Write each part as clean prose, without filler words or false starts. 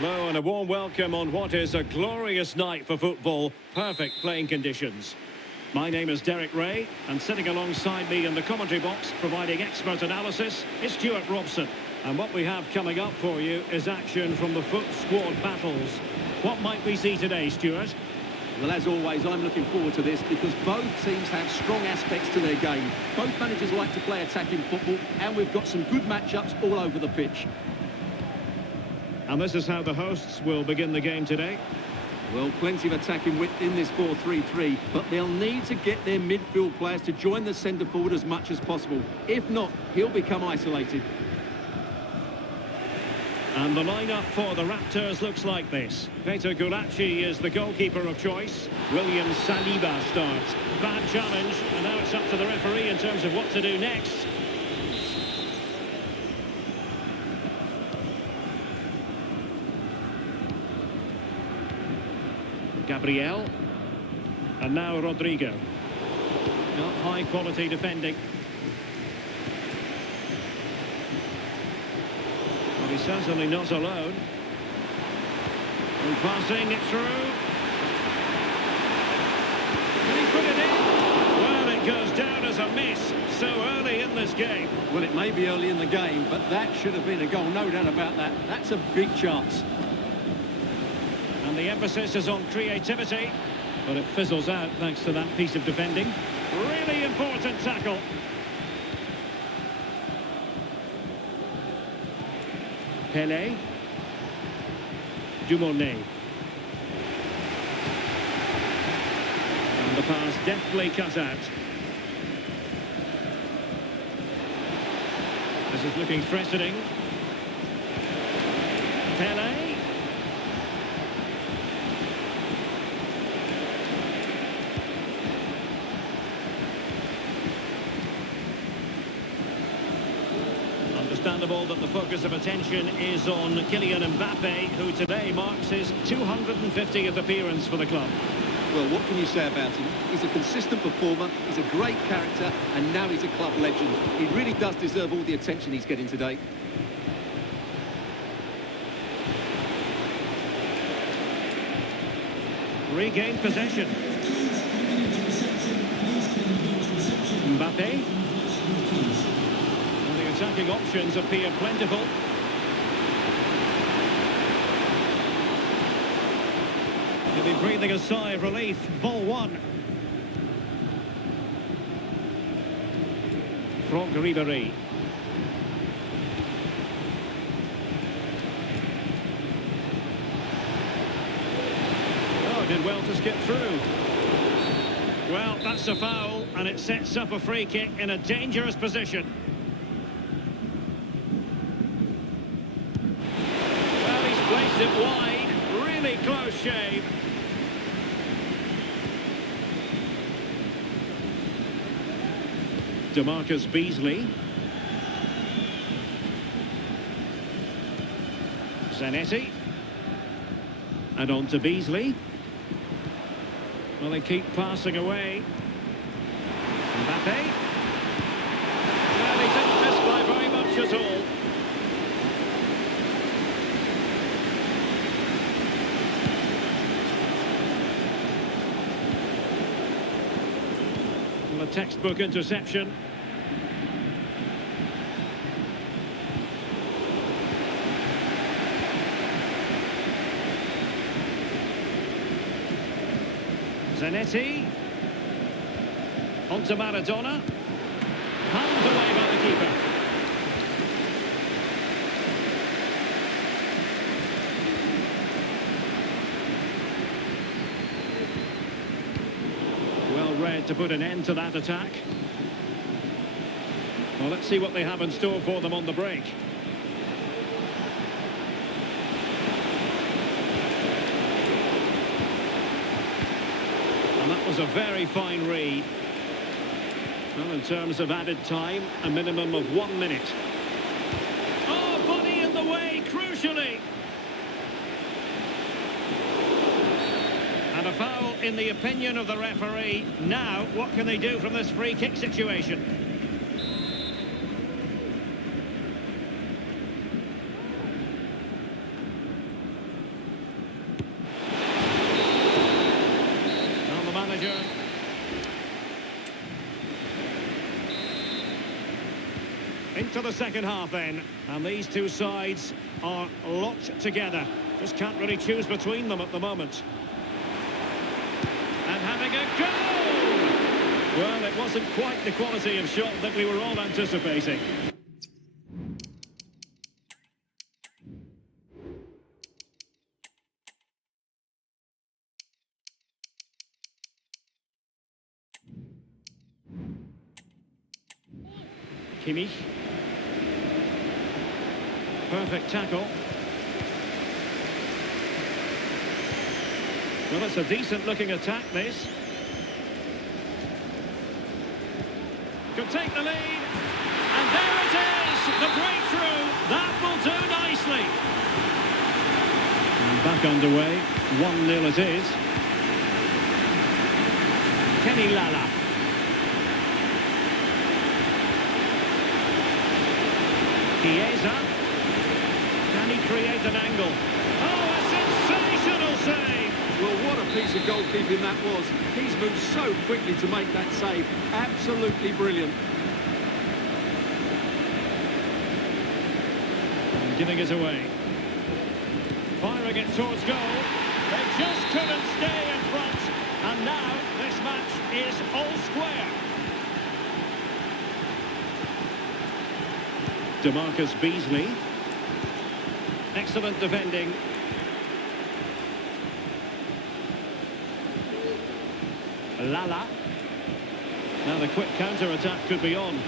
Hello and a warm welcome on what is a glorious night for football. Perfect playing conditions. My name is Derek Ray, and sitting alongside me in the commentary box, providing expert analysis, is Stuart Robson. And what we have coming up for you is action from the FUT squad battles. What might we see today, Stuart? Well, as always, I'm looking forward to this because both teams have strong aspects to their game. Both managers like to play attacking football, and we've got some good matchups all over the pitch. And this is how the hosts will begin the game today. Well, plenty of attacking width in this 4-3-3, but they'll need to get their midfield players to join the centre forward as much as possible. If not, he'll become isolated. And the lineup for the Raptors looks like this. Peter Gulacsi is the goalkeeper of choice. William Saliba starts. Bad challenge, and now it's up to the referee in terms of what to do next. Gabriel. And now Rodrigo. Not high quality defending. Well, he's certainly not alone. And passing it through. Can he put it in? Well, it goes down as a miss so early in this game. Well, it may be early in the game, but that should have been a goal, no doubt about that. That's a big chance. And the emphasis is on creativity, but it fizzles out thanks to that piece of defending. Really important tackle. Pelé. Dumornay. And the pass deftly cut out. This is looking threatening. Pelé. Understandable that the focus of attention is on Kylian Mbappe, who today marks his 250th appearance for the club. Well, what can you say about him? He's a consistent performer, he's a great character, and now he's a club legend. He really does deserve all the attention he's getting today. Regained possession. Mbappe. Attacking options appear plentiful. He'll be breathing a sigh of relief. Ball one. Franck Ribéry. Oh, did well to skip through. Well, that's a foul, and it sets up a free kick in a dangerous position. Placed it wide, really close shave. DeMarcus Beasley. Zanetti. And on to Beasley. Well, they keep passing away. Mbappe. Well, he didn't miss by very much at all. A textbook interception. Zanetti. On to Maradona. Hands away by the keeper. To put an end to that attack. Well, let's see what they have in store for them on the break. And that was a very fine read. Well, in terms of added time, a minimum of 1 minute. Oh, body in the way, crucially. And a foul in the opinion of the referee. Now, what can they do from this free kick situation? pleasure. Into the second half then, and these two sides are locked together. Just can't really choose between them at the moment. And having a go! Well, it wasn't quite the quality of shot that we were all anticipating. Kimmich. Perfect tackle. Well, it's a decent-looking attack, this. Could take the lead. And there it is! The breakthrough! That will do nicely. And back underway. 1-0 it is. Kenny Lala. Chiesa. Can he create an angle? Oh, a sensational save! Well, what a piece of goalkeeping that was. He's moved so quickly to make that save. Absolutely brilliant. And giving it away. Firing it towards goal. They just couldn't stay in front. And now this match is all square. DeMarcus Beasley. Excellent defending. Lala. Now the quick counter-attack could be on.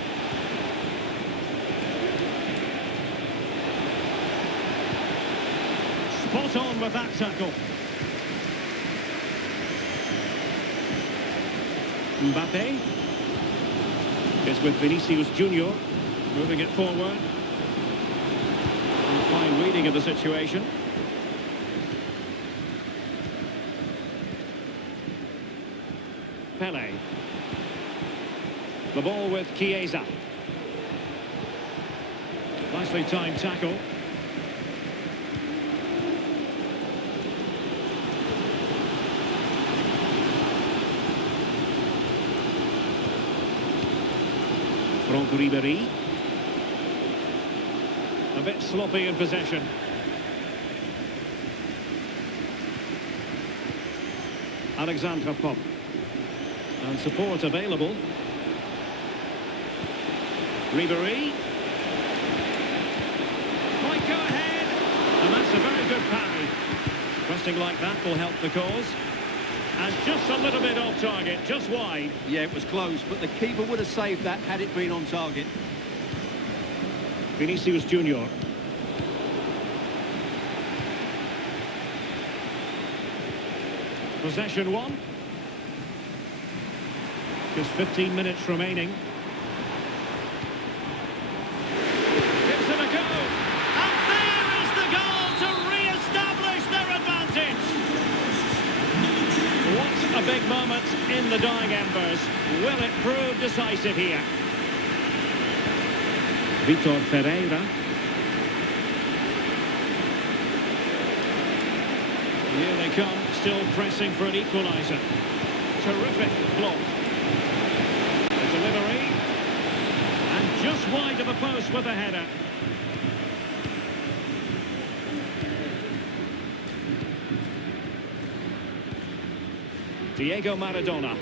Spot on with that tackle. Mbappe is with Vinicius Junior, moving it forward. And fine reading of the situation. Pele. The ball with Chiesa. Nicely timed tackle. Franck Ribéry. A bit sloppy in possession. Alexandre Popp. And support available. Ribéry. Might go ahead. And that's a very good parry. Pressing like that will help the cause. And just a little bit off target, just wide. Yeah, it was close, but the keeper would have saved that had it been on target. Vinicius Junior. Possession one. Just 15 minutes remaining. Gives it a go. And there is the goal to re-establish their advantage. What a big moment in the dying embers. Will it prove decisive here? Vitor Ferreira. Here they come, still pressing for an equaliser. Terrific block. Delivery, and just wide of the post with a header. Diego Maradona.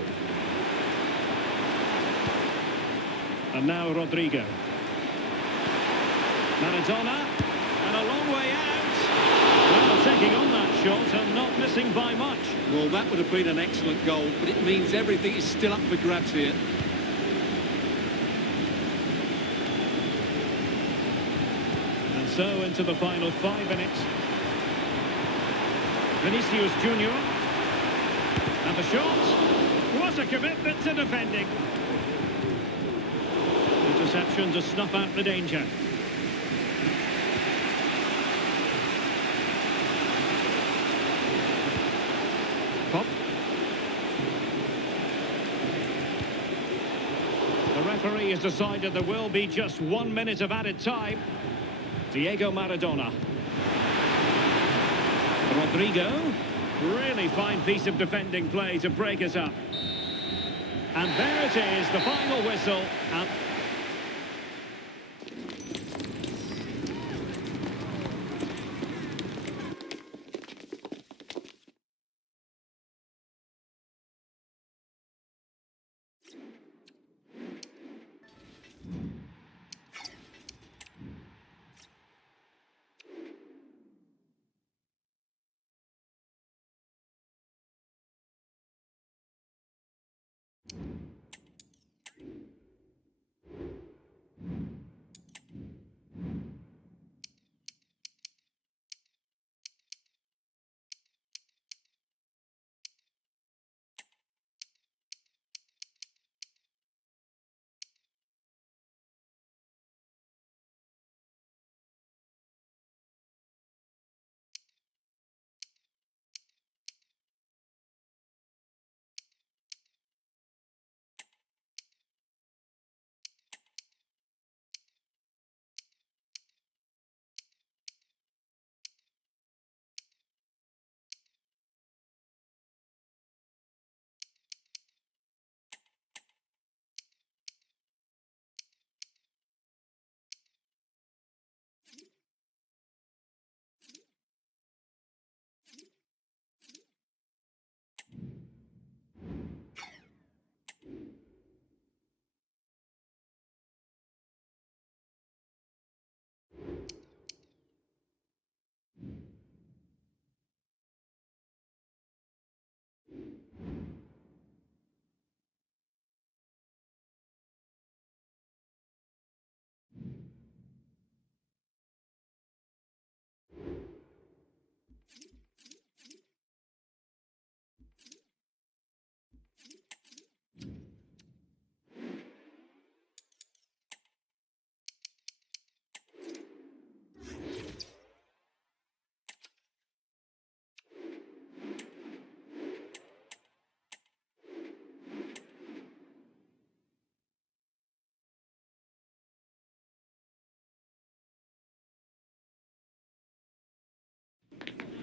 And now Rodrigo. Maradona, and a long way out. Well, taking on that shot and not missing by much. Well, that would have been an excellent goal, but it means everything is still up for grabs here. So into the final 5 minutes. Vinicius Junior. And the shot. What a commitment to defending. Interception to snuff out the danger. Pop. The referee has decided there will be just 1 minute of added time. Diego Maradona. Rodrigo. Really fine piece of defending play to break us up. And there it is, the final whistle. And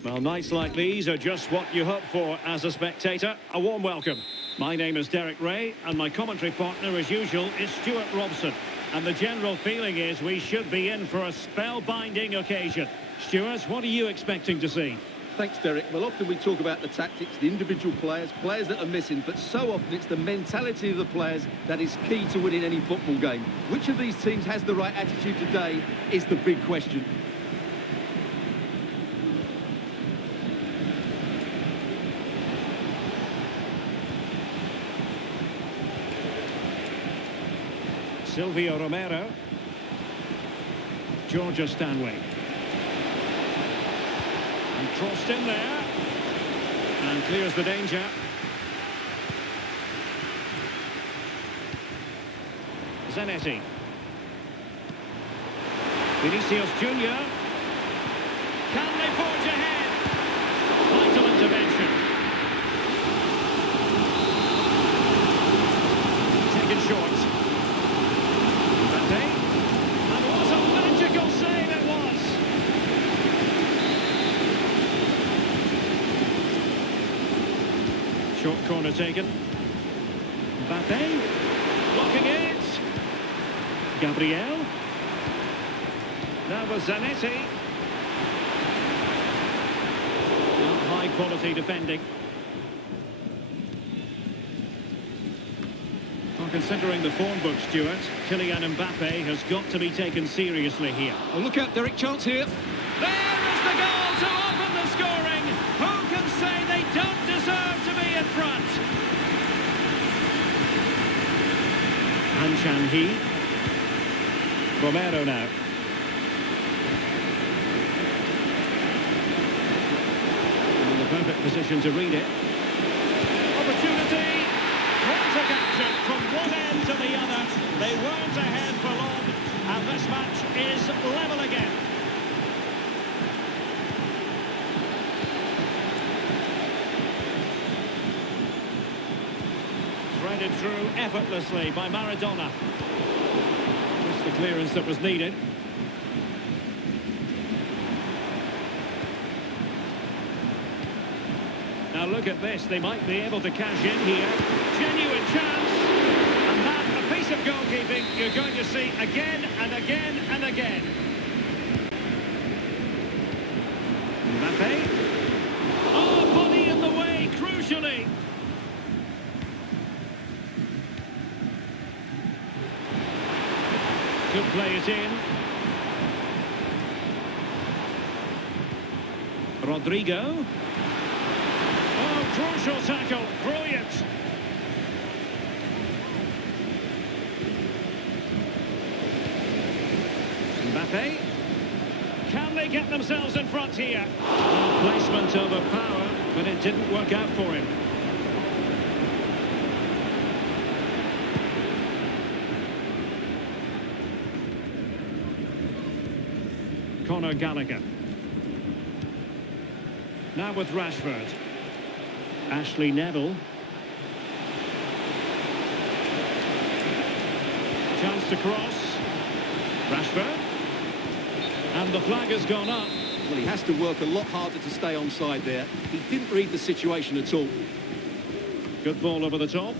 well, nights like these are just what you hope for as a spectator. A warm welcome. My name is Derek Ray, and my commentary partner, as usual, is Stuart Robson. And the general feeling is we should be in for a spellbinding occasion. Stuart, what are you expecting to see? Thanks, Derek. Well, often we talk about the tactics, the individual players that are missing, but so often it's the mentality of the players that is key to winning any football game. Which of these teams has the right attitude today is the big question. Silvio Romero. Georgia Stanway. And crossed in there. And clears the danger. Zanetti. Vinicius Junior. Can they forge ahead? Vital intervention. Taken short. And what a magical save it was! Short corner taken. Mbappe, blocking it. Gabriel. Now was Zanetti. High quality defending. Well, considering the form book, Stuart, Kylian Mbappe has got to be taken seriously here. Oh, look out, Derek, chance here. There is the goal to open the scoring. Who can say they don't deserve to be in front? Han Chan-hee. Romero now. In the perfect position to read it. Opportunity. Frantic action from one end to the other. They weren't ahead for long, and this match is level again. Threaded through effortlessly by Maradona. Just the clearance that was needed. Now look at this, they might be able to cash in here. Genuine chance. And that, a piece of goalkeeping you're going to see again and again and again. Mbappe. Oh, body in the way, crucially. Could play it in. Rodrigo. Oh, crucial tackle. Brilliant. Mbappe. Can they get themselves in front here? Placement over power, but it didn't work out for him. Conor Gallagher. Now with Rashford. Ashley Neville. Chance to cross. Rashford. And the flag has gone up. Well, he has to work a lot harder to stay onside there. He didn't read the situation at all. Good ball over the top.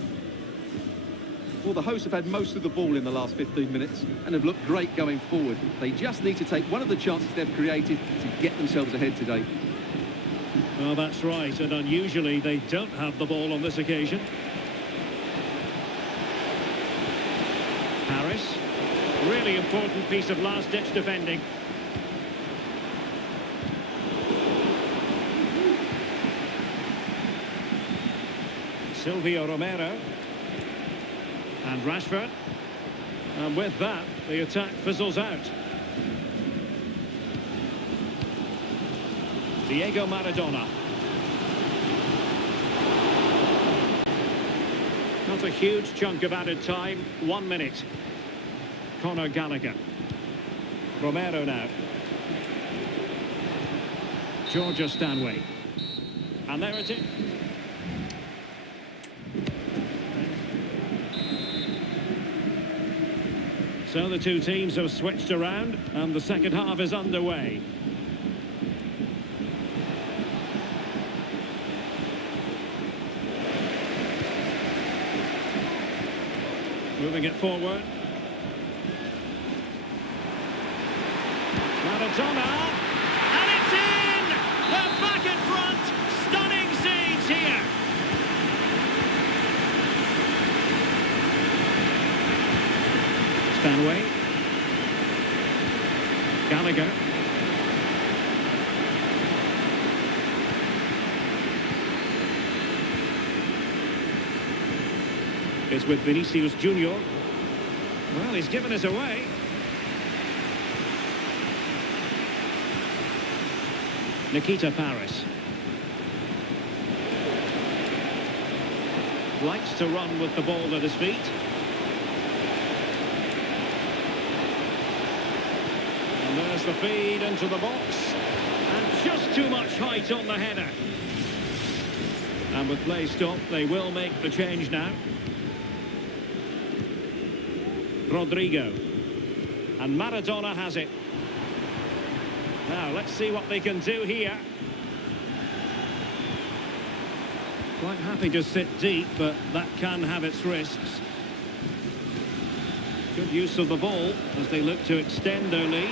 Well, the hosts have had most of the ball in the last 15 minutes and have looked great going forward. They just need to take one of the chances they've created to get themselves ahead today. Well, that's right, and unusually they don't have the ball on this occasion. Paris. Really important piece of last-ditch defending. Silvio Romero. And Rashford. And with that, the attack fizzles out. Diego Maradona. Not a huge chunk of added time. 1 minute. Conor Gallagher. Romero now. Georgia Stanway. And there it is. So the two teams have switched around and the second half is underway. Moving it forward. Maradona. And it's in! They're back in front. Stunning scenes here. Stanway. Gallagher. Is with Vinicius Junior. Well, he's given us away. Nikita Paris. Likes to run with the ball at his feet. And there's the feed into the box. And just too much height on the header. And with play stopped, they will make the change now. Rodrigo. And Maradona has it. Now, let's see what they can do here. Quite happy to sit deep, but that can have its risks. Good use of the ball as they look to extend their lead.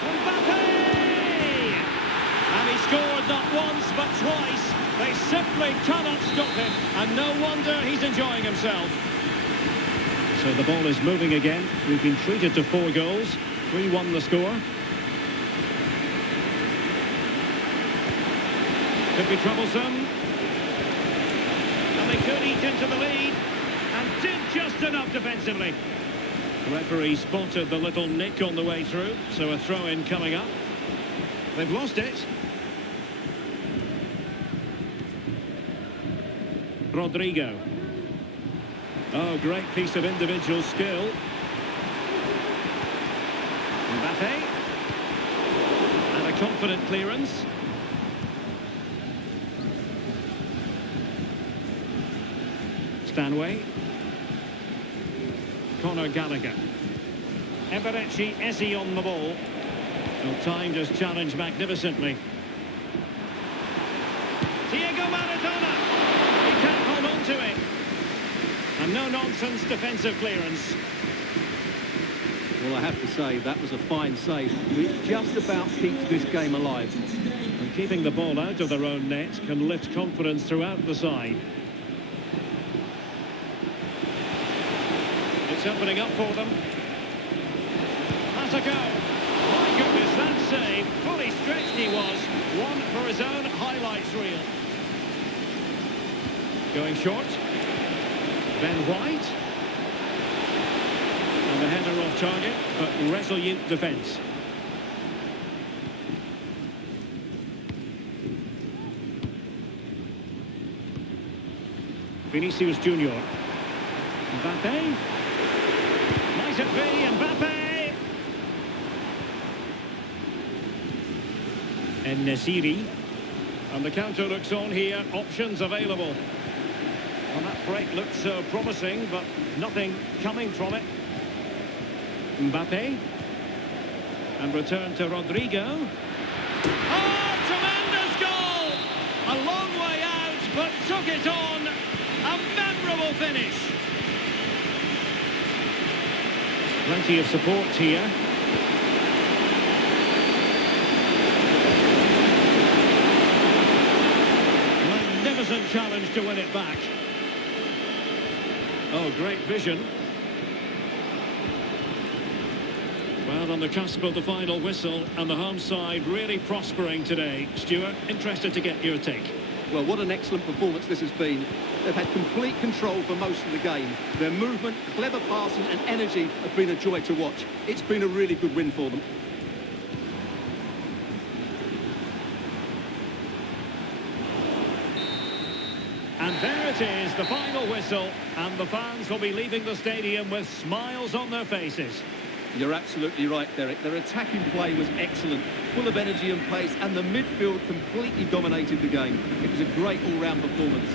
Mbappe! And he scored not once, but twice. They simply cannot stop him, and no wonder he's enjoying himself. So the ball is moving again. We've been treated to 4 goals. 3-1 the score. Could be troublesome. And they could eat into the lead. And did just enough defensively. The referee spotted the little nick on the way through. So a throw-in coming up. They've lost it. Rodrigo. Oh, great piece of individual skill. Mbappe. And a confident clearance. Stanway. Conor Gallagher. Eberechi Eze on the ball. Well, timed his challenge magnificently. Diego Maradona. No-nonsense defensive clearance. Well, I have to say, that was a fine save, which just about keeps this game alive. And keeping the ball out of their own net can lift confidence throughout the side. It's opening up for them. That's a go. My goodness, that save. Fully stretched he was. One for his own highlights reel. Going short. Ben White. And the header off target, but resolute defence. Vinicius Junior. Mbappe. Might it be Mbappe? And En-Nesyri. And the counter looks on here. Options available. Well, that break looked so promising, but nothing coming from it. Mbappe. And return to Rodrigo. Oh, tremendous goal! A long way out, but took it on. A memorable finish. Plenty of support here. Magnificent challenge to win it back. Oh, great vision. Well, on the cusp of the final whistle, and the home side really prospering today. Stuart, interested to get your take. Well, what an excellent performance this has been. They've had complete control for most of the game. Their movement, clever passing and energy have been a joy to watch. It's been a really good win for them. And there it is, the final whistle, and the fans will be leaving the stadium with smiles on their faces. You're absolutely right, Derek. Their attacking play was excellent, full of energy and pace, and the midfield completely dominated the game. It was a great all-round performance.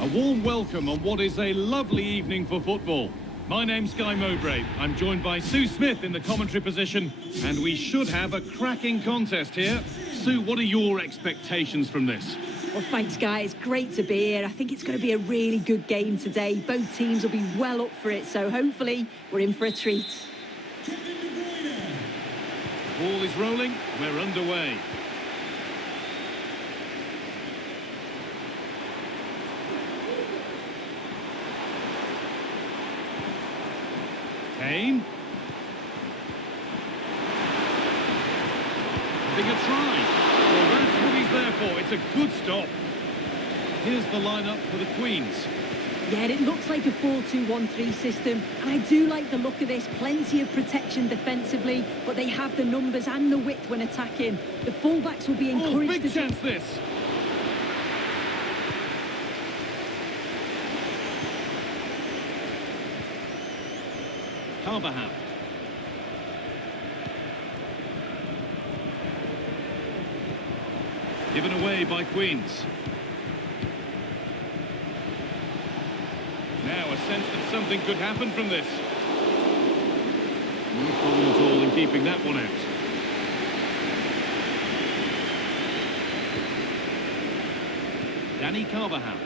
A warm welcome on what is a lovely evening for football. My name's Guy Mowbray. I'm joined by Sue Smith in the commentary position, and we should have a cracking contest here. Sue, what are your expectations from this? Well, thanks, Guy. It's great to be here. I think it's going to be a really good game today. Both teams will be well up for it, so hopefully we're in for a treat. The ball is rolling. We're underway. Kane. Having a try. Well, that's what he's there for. It's a good stop. Here's the lineup for the Queens. Yeah, it looks like a 4-2-1-3 system, and I do like the look of this. Plenty of protection defensively, but they have the numbers and the width when attacking. The fullbacks will be encouraged big chance this. Carvajal. Given away by Queens. Now a sense that something could happen from this. No problem at all in keeping keeping that one out. Danny Carvajal.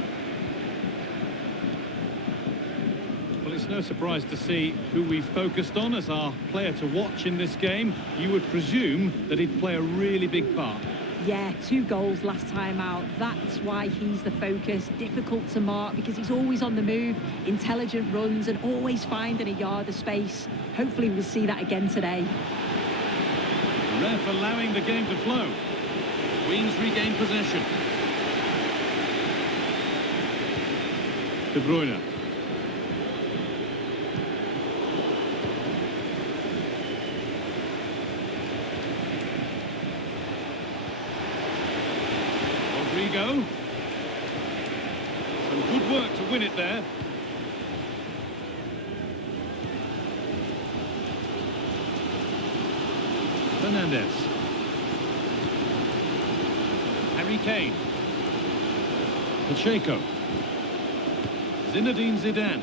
Well, it's no surprise to see who we've focused on as our player to watch in this game. You would presume that he'd play a really big part. Yeah, 2 goals last time out. That's why he's the focus. Difficult to mark because he's always on the move, intelligent runs and always finding a yard of space. Hopefully we'll see that again today. The ref allowing the game to flow. Queens regain possession. De Bruyne. Rodrigo. Some good work to win it there. Fernandez. Harry Kane. Pacheco. Zinedine Zidane.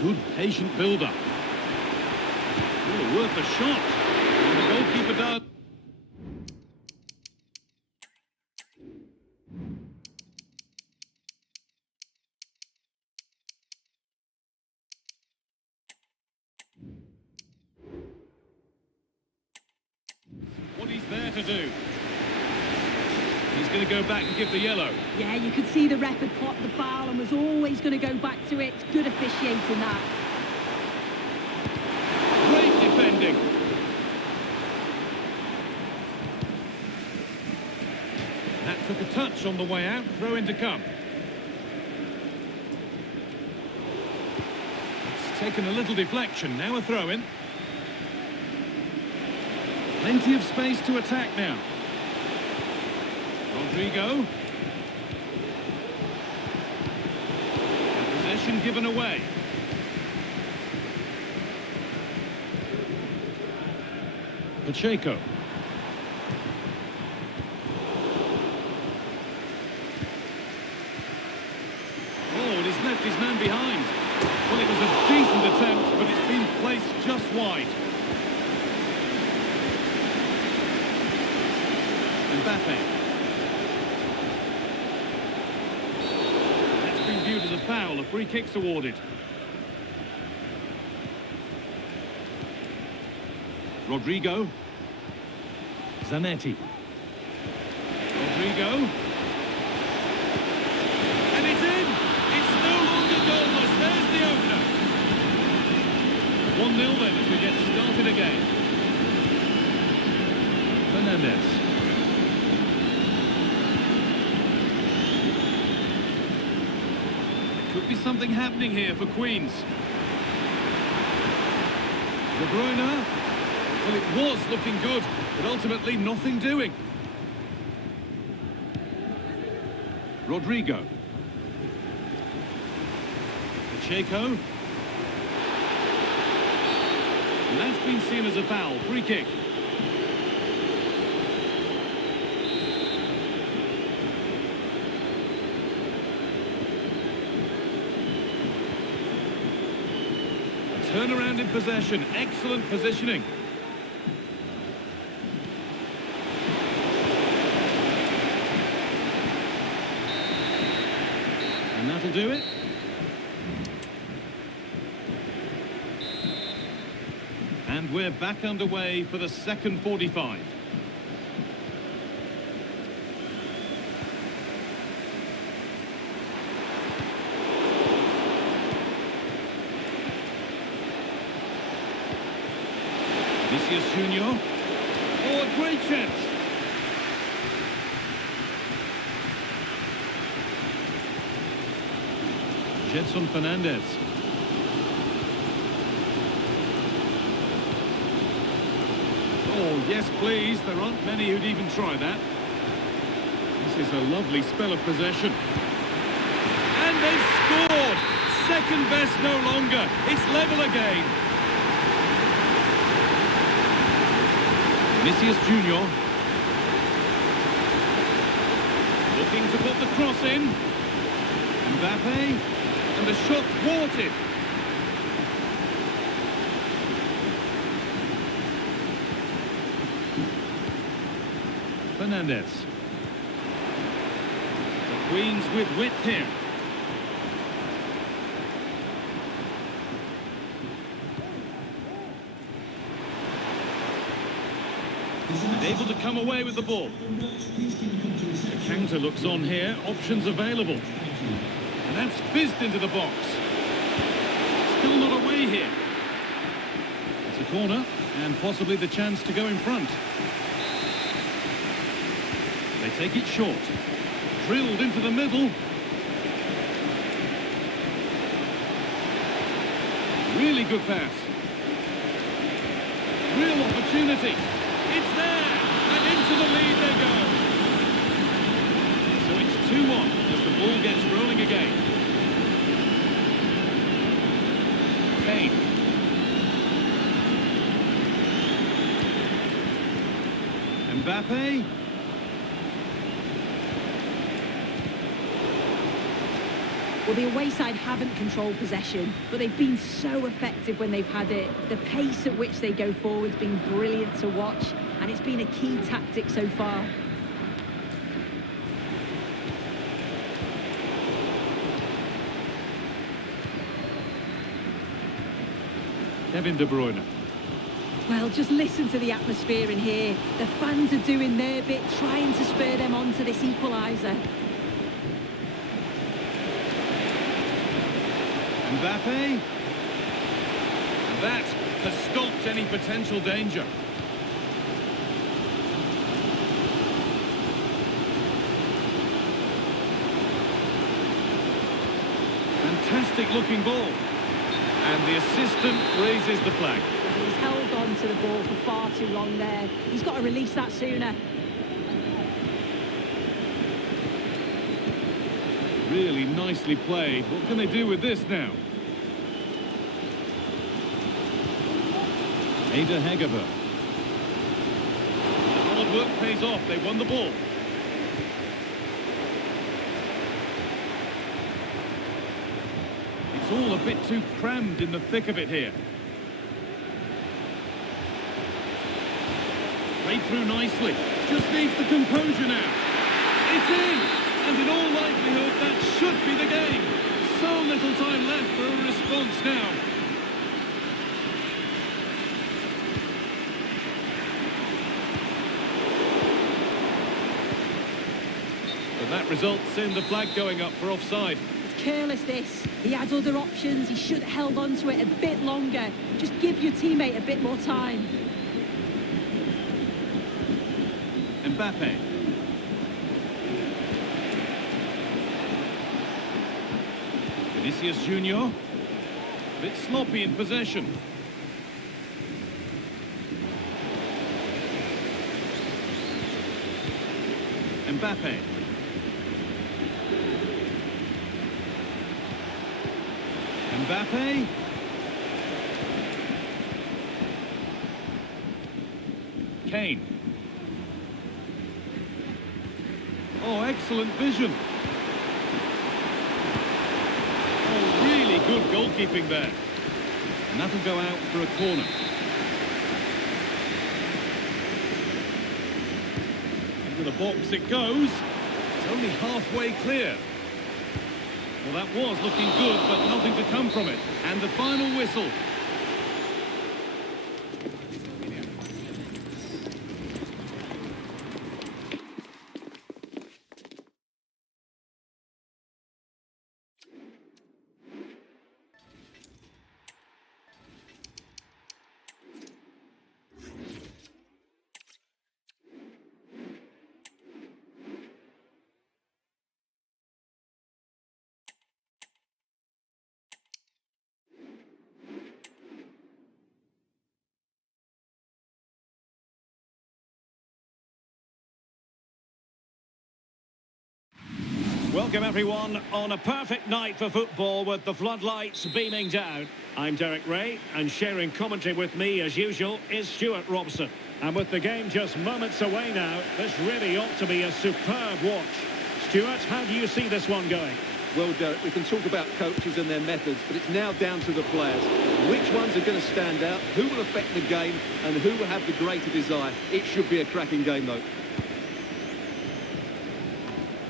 Good patient build-up. Oh, worth a shot. And the goalkeeper does. What he's there to do. He's going to go back and give the yellow. Yeah, you could see the ref had clocked the foul and was always going to go back to it. Good officiating that. Great defending. That took a touch on the way out. Throw in to come. It's taken a little deflection. Now a throw in. Plenty of space to attack now. Rodrigo. Possession given away. Pacheco. Oh, and he's left his man behind. Well, it was a decent attempt, but it's been placed just wide. Mbappe. That's been viewed as a foul. A free kick's awarded. Rodrigo. Zanetti. Rodrigo. And it's in! It's no longer goalless. There's the opener. 1-0 then as we get started again. Fernandez. Could be something happening here for Queens. De Bruyne. Well, it was looking good, but ultimately nothing doing. Rodrigo. Pacheco. And that's been seen as a foul. Free kick. Turnaround in possession. Excellent positioning. And that'll do it. And we're back underway for the second 45. Vinicius Junior. Oh, a great chance. Gedson Fernandez. Oh, yes, please. There aren't many who'd even try that. This is a lovely spell of possession. And they've scored! Second best no longer. It's level again. Vinicius Junior. Looking to put the cross in. Mbappe. And the shot thwarted. Fernandez. The Queens with width here. And able to come away with the ball. The counter looks on here. Options available. And that's fizzed into the box. Still not away here. It's a corner and possibly the chance to go in front. They take it short. Drilled into the middle. Really good pass. Real opportunity. It's there, and into the lead they go. So it's 2-1 as the ball gets rolling again. Kane. Mbappe. Well, the away side haven't controlled possession, but they've been so effective when they've had it. The pace at which they go forward has been brilliant to watch, and it's been a key tactic so far. Kevin De Bruyne. Well, just listen to the atmosphere in here. The fans are doing their bit, trying to spur them on to this equaliser. Mbappe. That has stopped any potential danger. Fantastic looking ball. And the assistant raises the flag. He's held on to the ball for far too long there. He's got to release that sooner. Really nicely played. What can they do with this now? Ada Hegerberg. The hard work pays off. They won the ball. It's all a bit too crammed in the thick of it here. Played through nicely. Just needs the composure now. It's in! And in all likelihood, that should be the game. So little time left for a response now. But that results in the flag going up for offside. It's careless, this. He had other options. He should have held on to it a bit longer. Just give your teammate a bit more time. Mbappe. Vinicius Junior. A bit sloppy in possession. Mbappe. Mbappe. Kane. Oh, excellent vision. Oh, really good goalkeeping there. And that'll go out for a corner. Into the box it goes. It's only halfway clear. Well, that was looking good, but nothing to come from it. And the final whistle. Welcome everyone on a perfect night for football with the floodlights beaming down. I'm Derek Ray, and sharing commentary with me as usual is Stuart Robson. And with the game just moments away now, this really ought to be a superb watch. Stuart, how do you see this one going? Well, Derek, we can talk about coaches and their methods, but it's now down to the players. Which ones are going to stand out, who will affect the game, and who will have the greater desire. It should be a cracking game, though.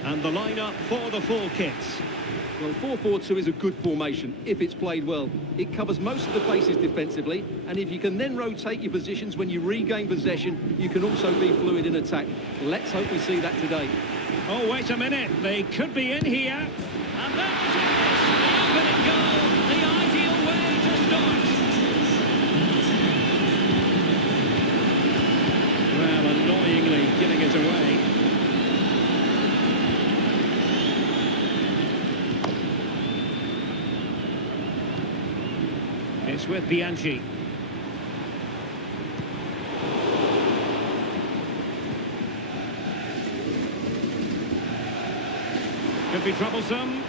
And the lineup for the full kits. Well, 4-4-2 is a good formation if it's played well. It covers most of the bases defensively, and if you can then rotate your positions when you regain possession, you can also be fluid in attack. Let's hope we see that today. Oh, wait a minute. They could be in here. And there it is. The opening goal. The ideal way to start. Well, annoyingly giving it away. It's with Bianchi. Could be troublesome.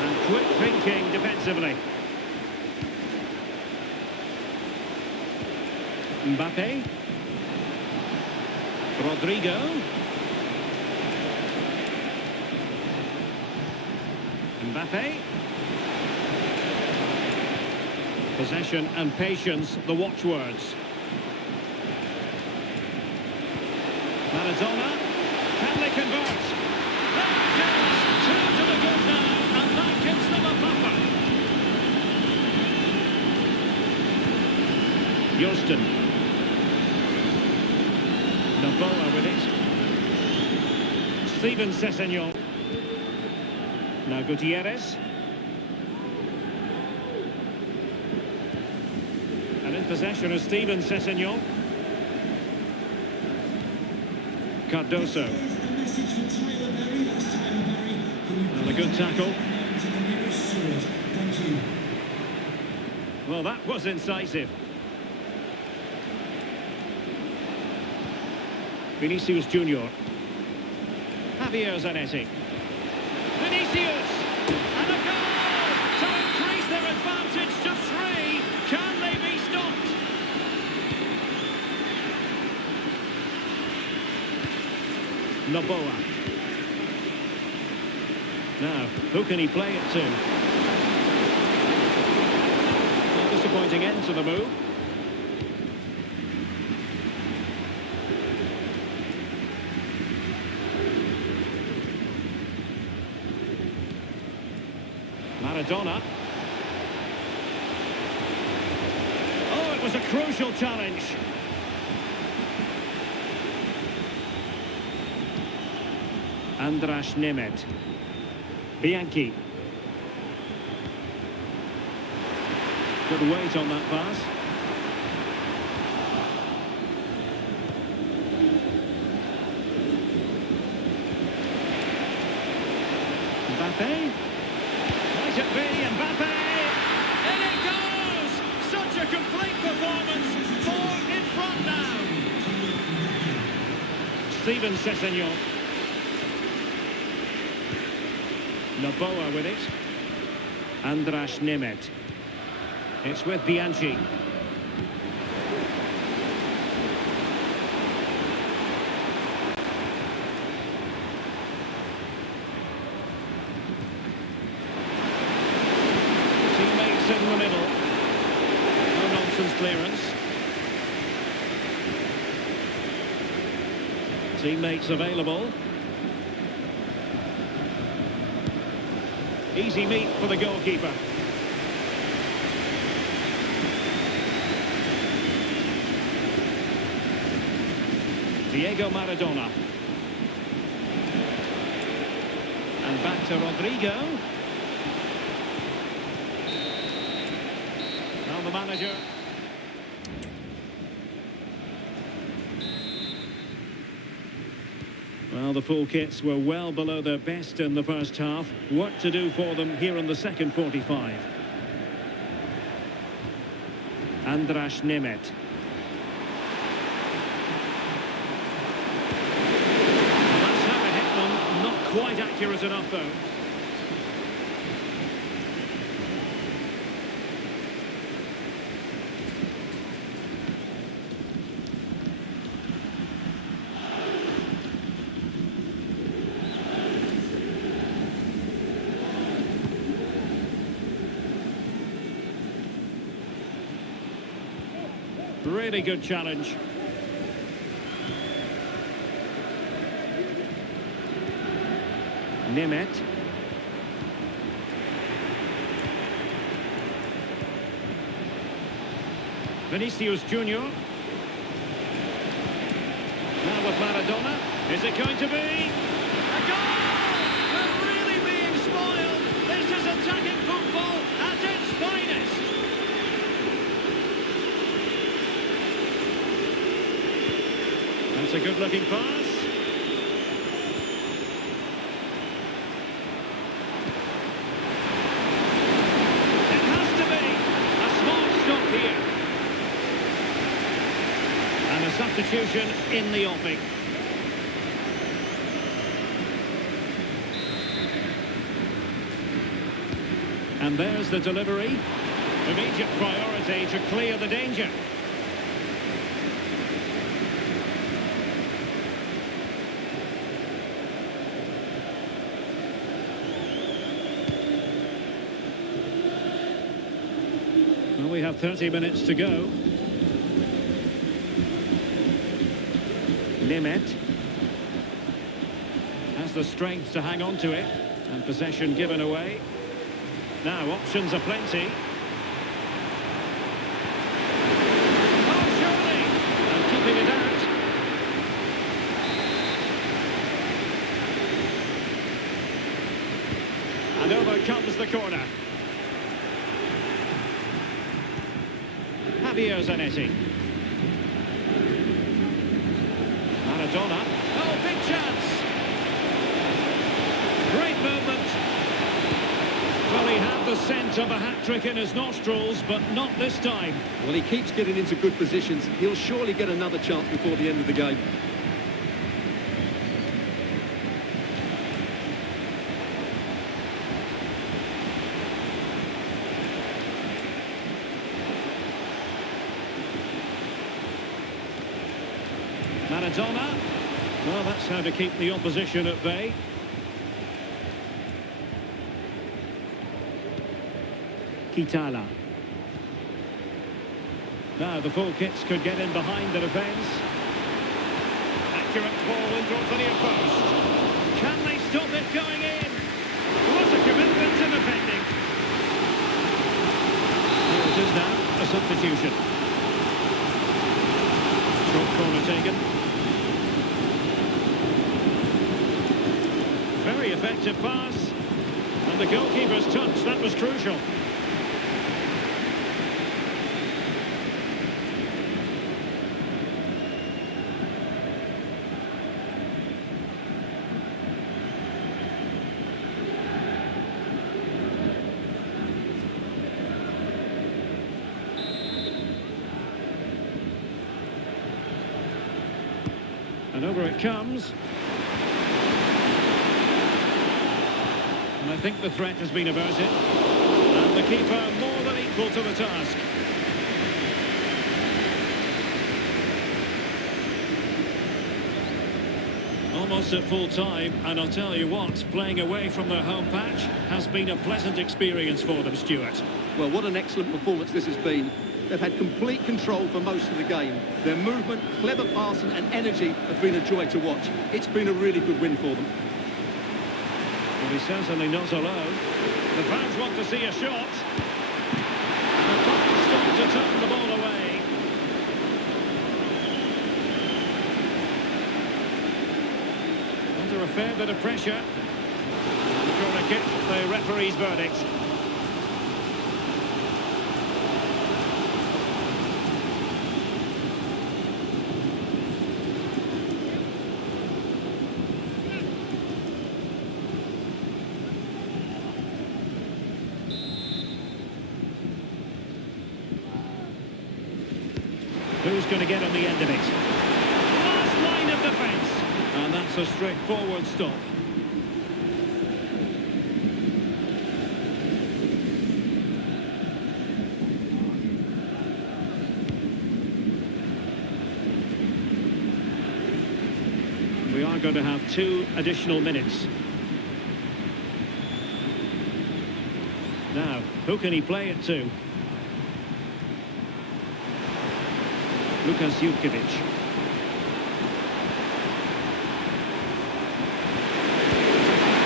And quick thinking defensively. Mbappe. Rodrigo. Mbappe. Possession and patience, the watchwords. Maradona. Can they convert? There it is! Two to the good now, and that gives them a buffer. Jostin. Noboa with it. Steven Sessegnon. Now Gutierrez. And in possession of Steven Sessegnon. Cardoso. And a good tackle. Well, that was incisive. Vinicius Junior. Javier Zanetti. Vinicius! And a goal! To increase their advantage to 3. Can they be stopped? Noboa. Now, who can he play it to? A disappointing end to the move. Maradona. Oh, it was a crucial challenge. Andras Nemeth. Bianchi. Good weight on that pass. Mbappe. Might it be Mbappe? In it goes! Such a complete performance. 4 in front now. Steven Sessegnon. Noboa with it. Andras Nemeth. It's with Bianchi. Teammates in the middle. No nonsense clearance. Teammates available. Easy meet for the goalkeeper. Diego Maradona. And back to Rodrigo. Now the manager. Well, the full kits were well below their best in the first half. Work to do for them here in the second 45. Andras Nemeth. That's how it hit them. Not quite accurate enough, though. Really good challenge. Nemeth. Vinicius Junior. Now with Maradona. Is it going to be a goal? We're really being spoiled. This is attacking football at its finest. That's a good-looking pass. It has to be a smart stop here. And a substitution in the offing. And there's the delivery. Immediate priority to clear the danger. Well, we have 30 minutes to go. Nemeth has the strength to hang on to it, and possession given away. Now options are plenty. Oh, surely! And keeping it out. And over comes the corner. Javier Zanetti. Maradona. Oh, big chance! Great movement. Well, he had the scent of a hat-trick in his nostrils, but not this time. Well, he keeps getting into good positions. He'll surely get another chance before the end of the game. Maradona. Well, that's how to keep the opposition at bay. Kitala. Now the full kits could get in behind the defence. Accurate ball in towards the near post. Can they stop it going in? What a commitment to defending. Here it is now, a substitution. Short corner taken. Very effective pass. And the goalkeeper's touch, that was crucial. And over it comes. And I think the threat has been averted. And the keeper more than equal to the task. Almost at full time, and I'll tell you what, playing away from their home patch has been a pleasant experience for them, Stuart. Well, what an excellent performance this has been. They've had complete control for most of the game. Their movement, clever passing and energy have been a joy to watch. It's been a really good win for them. Well, he's certainly not alone. The fans want to see a shot. And the fans stop to turn the ball away. Under a fair bit of pressure. And the corner kick, the referee's verdict. Who's going to get on the end of it? Last line of defence. And that's a straightforward stop. We are going to have 2 additional minutes. Now, who can he play it to? Lukas Jutkiewicz.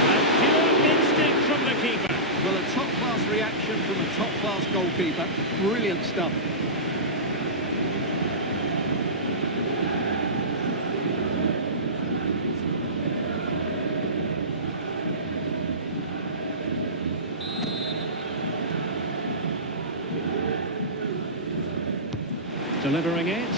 A preparation from a top-class goalkeeper. Brilliant stuff. Delivering it.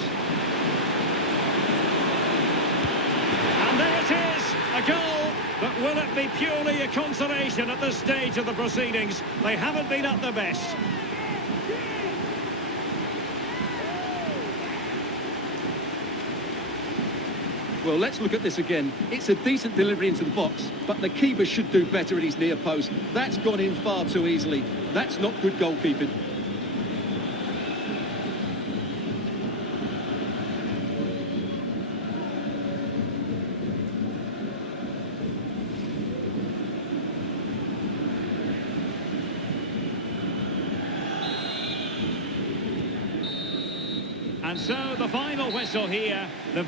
And there it is, a goal. But will it be purely a consolation at this stage of the proceedings? They haven't been at their best. Well, let's look at this again. It's a decent delivery into the box, but the keeper should do better at his near post. That's gone in far too easily. That's not good goalkeeping. And so the final whistle here. The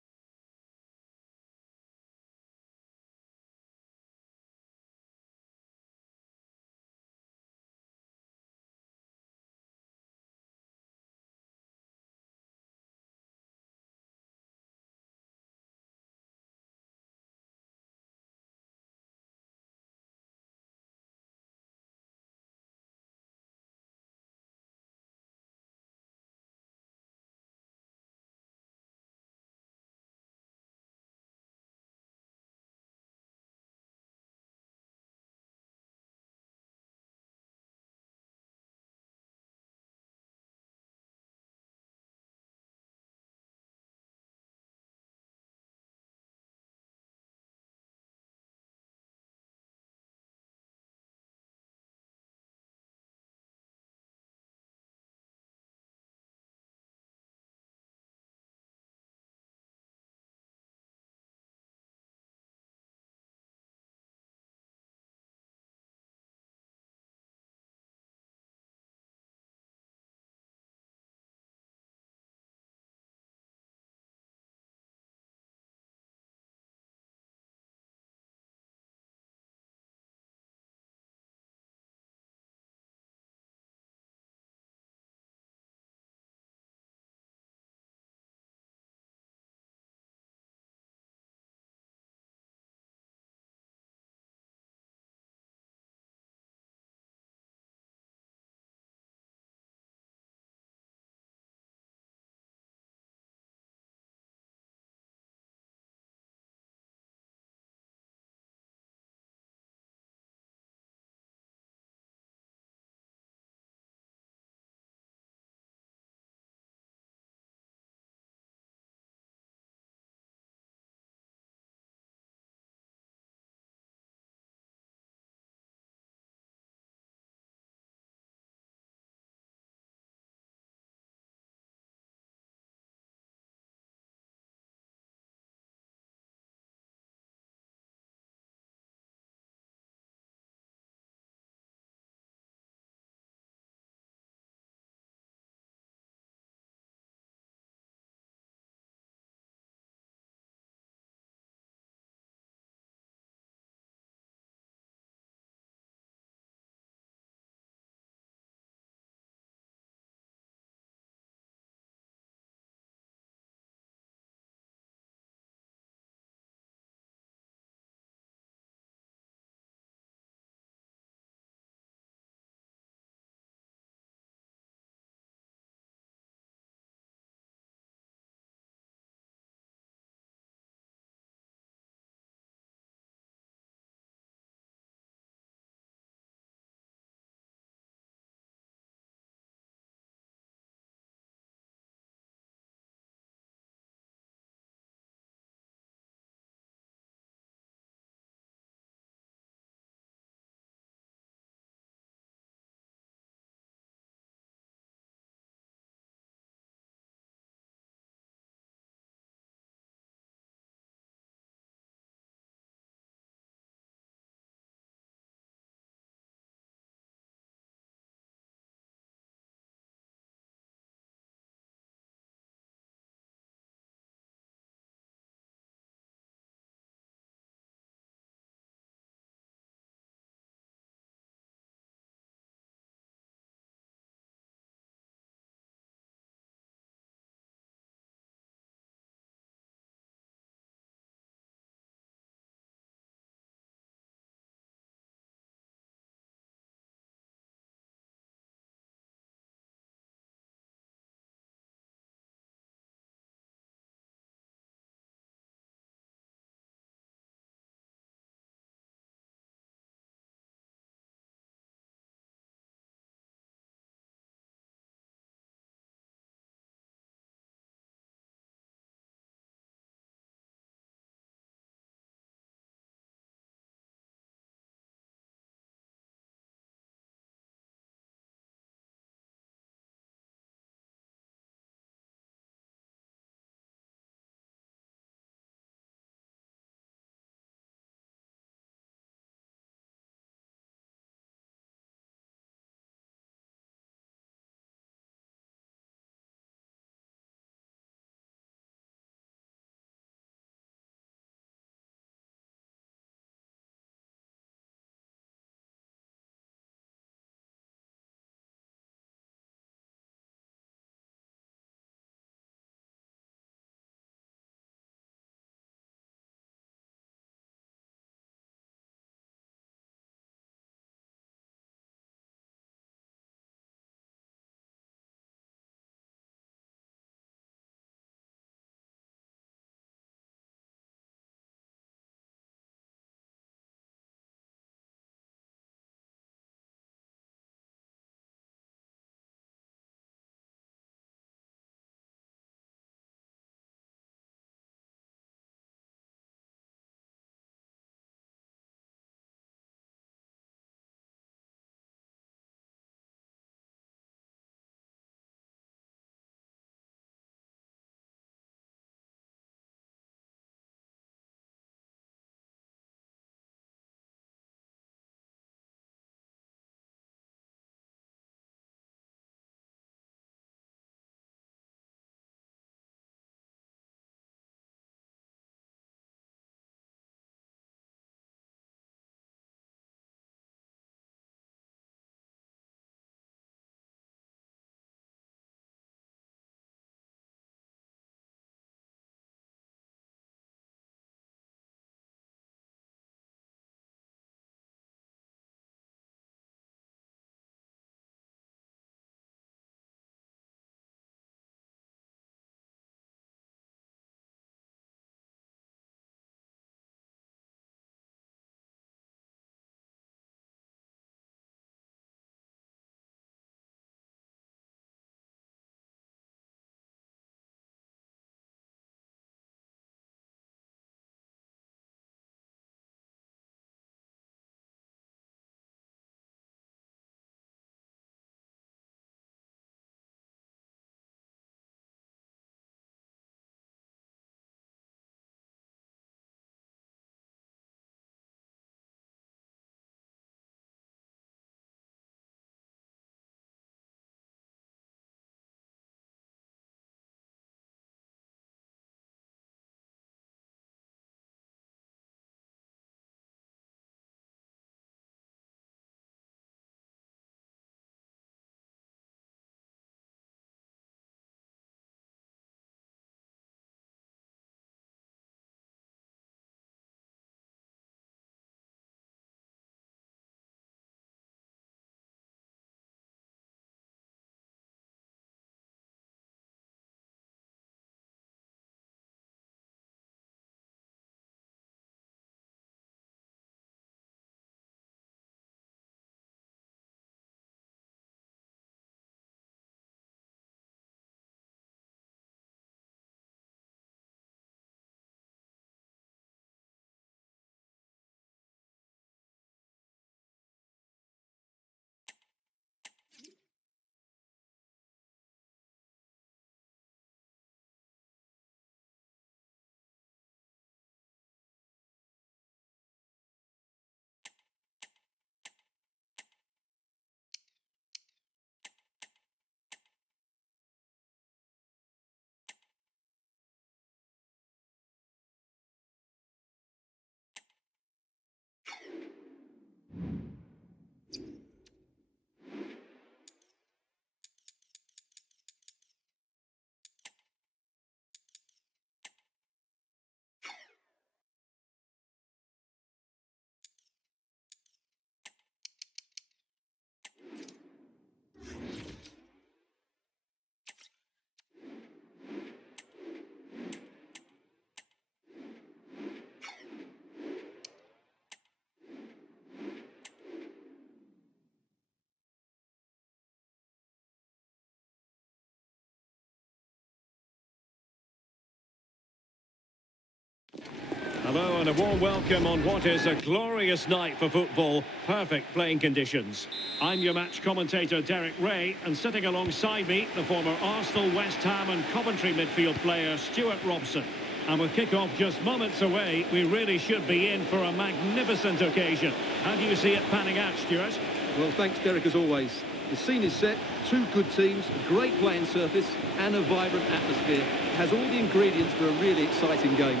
Hello and a warm welcome on what is a glorious night for football. Perfect playing conditions. I'm your match commentator Derek Ray, and sitting alongside me, the former Arsenal, West Ham and Coventry midfield player Stuart Robson. And with kick-off just moments away, we really should be in for a magnificent occasion. How do you see it panning out, Stuart? Well, thanks, Derek, as always. The scene is set, two good teams, a great playing surface and a vibrant atmosphere. It has all the ingredients for a really exciting game.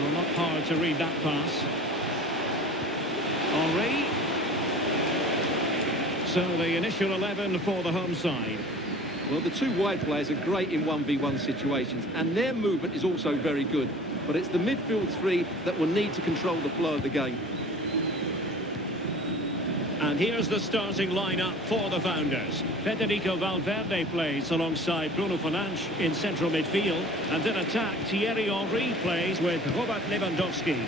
Well, not hard to read that pass. Henry. So the initial 11 for the home side. Well, the two wide players are great in 1v1 situations, and their movement is also very good. But it's the midfield three that will need to control the flow of the game. And here's the starting lineup for the Founders. Federico Valverde plays alongside Bruno Fernandes in central midfield. And in attack, Thierry Henry plays with Robert Lewandowski.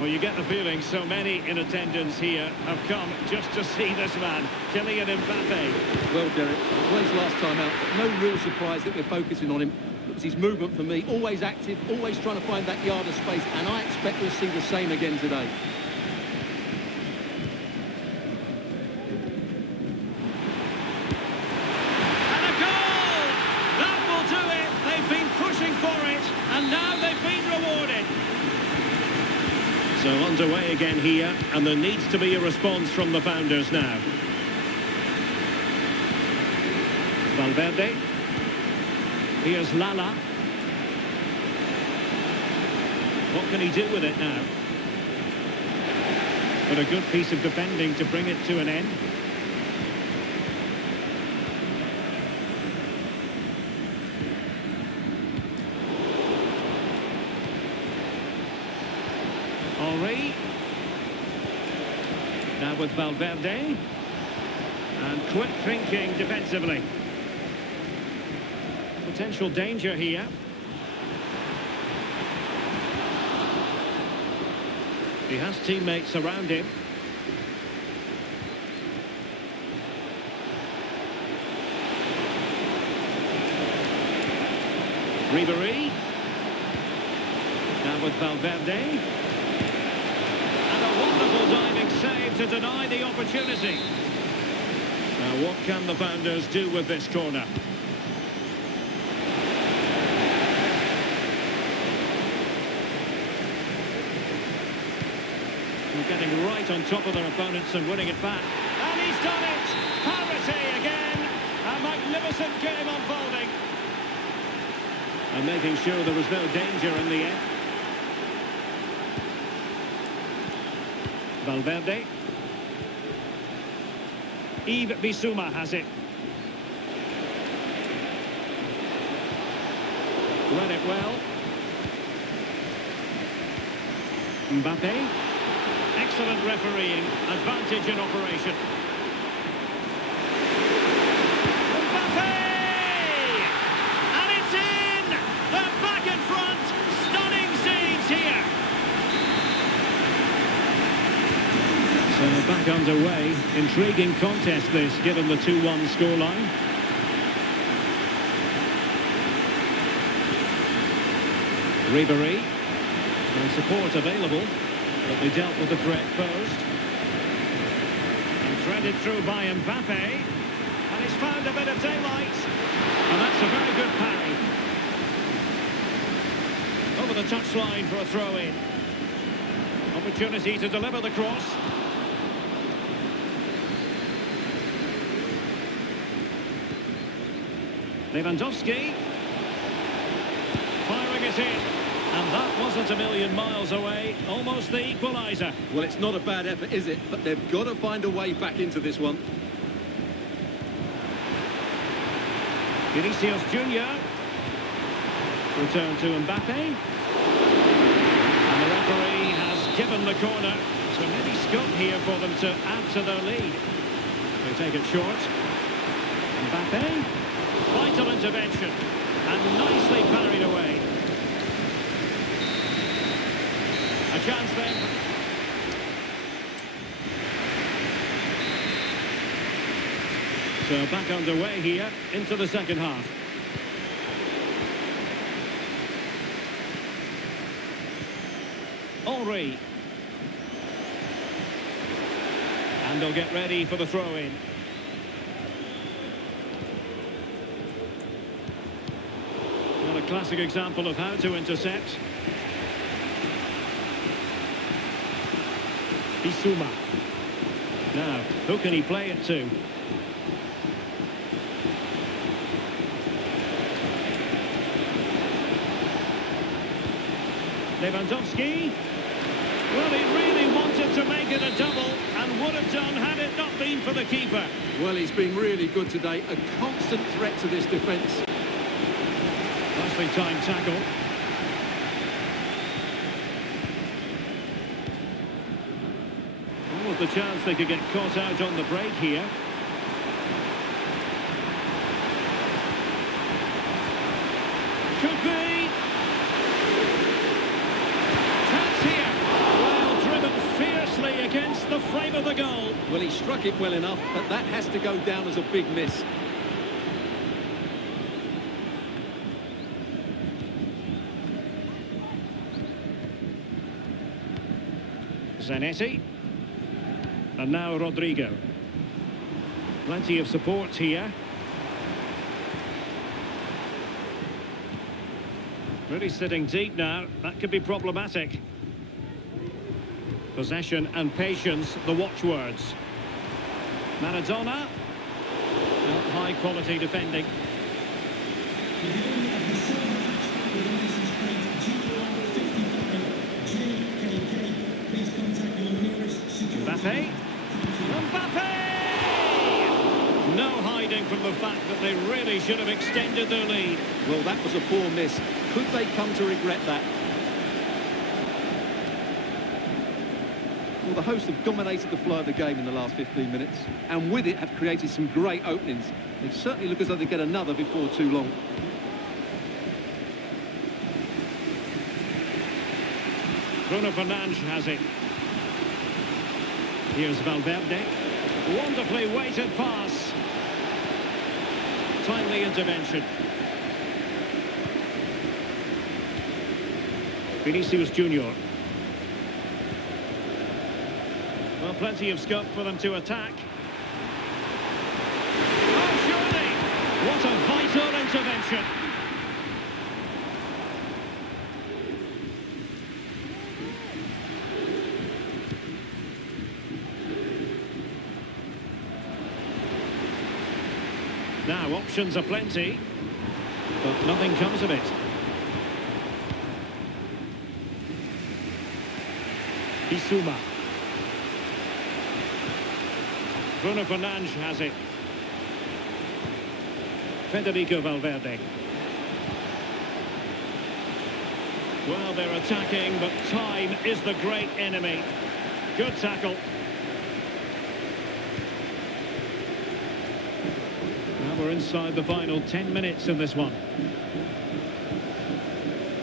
Well, you get the feeling so many in attendance here have come just to see this man, Kylian Mbappe. Well, Derek, when's last time out? No real surprise that we're focusing on him. It was his movement for me, always active, always trying to find that yard of space, and I expect we'll see the same again today. And a goal! That will do it! They've been pushing for it, and now they've been rewarded. So underway again here, and there needs to be a response from the Founders now. Valverde. Here's Lala. What can he do with it now? But a good piece of defending to bring it to an end. Henry. Now with Valverde. And quick thinking defensively. Potential danger here. He has teammates around him. Ribéry. Now with Valverde. And a wonderful diving save to deny the opportunity. Now what can the Founders do with this corner? Getting right on top of their opponents and winning it back. And he's done it! Parity again! A magnificent game unfolding. And making sure there was no danger in the end. Valverde. Yves Bissouma has it. Read it well. Mbappe. Excellent refereeing, advantage in operation. Mbappe! And it's in! They're back in front! Stunning scenes here! So back underway. Intriguing contest this, given the 2-1 scoreline. Ribéry. And support available. But they dealt with the threat posed. And threaded through by Mbappe. And he's found a bit of daylight. And that's a very good parry. Over the touchline for a throw-in. Opportunity to deliver the cross. Lewandowski. Firing it in. And that wasn't a million miles away, almost the equaliser. Well, it's not a bad effort, is it? But they've got to find a way back into this one. Vinicius Junior. Return to Mbappe. And the referee has given the corner. So maybe scope here for them to add to their lead. They take it short. Mbappe. Vital intervention. And nicely parried away. A chance then. So So back underway here into the second half. Henry. And they'll get ready for the throw-in. Well, a classic example of how to intercept. Bissouma. Now, who can he play it to? Lewandowski. Well, he really wanted to make it a double and would have done had it not been for the keeper. Well, he's been really good today. A constant threat to this defence. Nicely timed tackle. What was the chance they could get caught out on the break here? Could be. Chance here. Well, driven fiercely against the frame of the goal. Well, he struck it well enough, but that has to go down as a big miss. Zanetti. And now Rodrigo. Plenty of support here. Really sitting deep now. That could be problematic. Possession and patience, the watchwords. Maradona. Well, high quality defending. Mbappe. Mbappe! No hiding from the fact that they really should have extended their lead. Well, that was a poor miss. Could they come to regret that? Well, the hosts have dominated the flow of the game in the last 15 minutes, and with it have created some great openings. They certainly look as though they get another before too long. Bruno Fernandes has it. Here's Valverde. Wonderfully weighted pass. Timely intervention. Vinicius Junior. Well, plenty of scope for them to attack. Oh, surely! What a vital intervention. Now, options are plenty, but nothing comes of it. Bissouma. Bruno Fernandes has it. Federico Valverde. Well, they're attacking, but time is the great enemy. Good tackle. We're inside the final 10 minutes in this one.